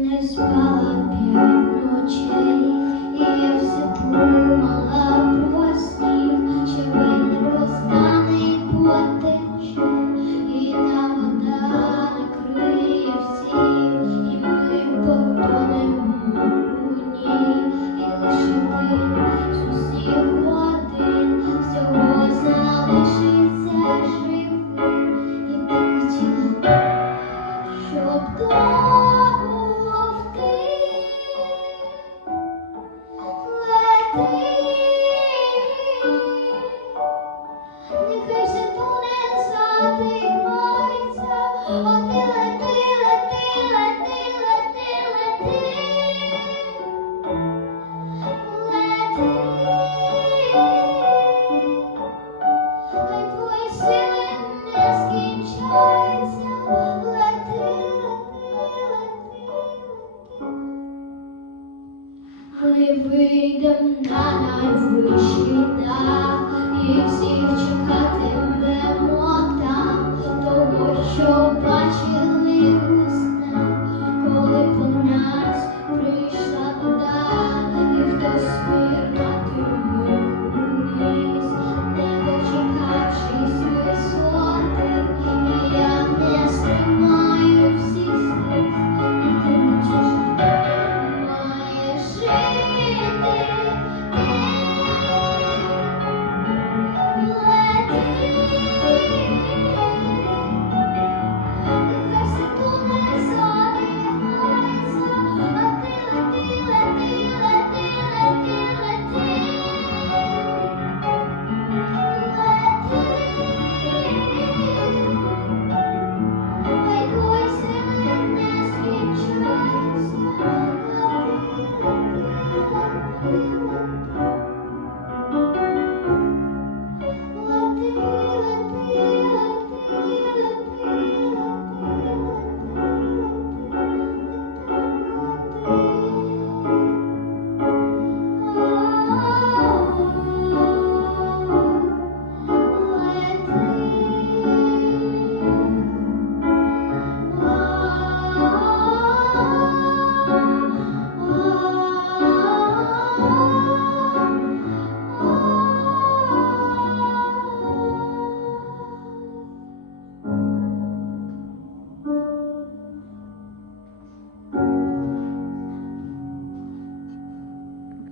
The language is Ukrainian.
Не спала п'ять ночей, і я все думала про сніг, він розтане потече, і та вода всіх, і ми потонемо у і лише з усіх один всього залишиться живим, і хотіла щоб допомогти. Yeah. ми вийдемо на найвищий.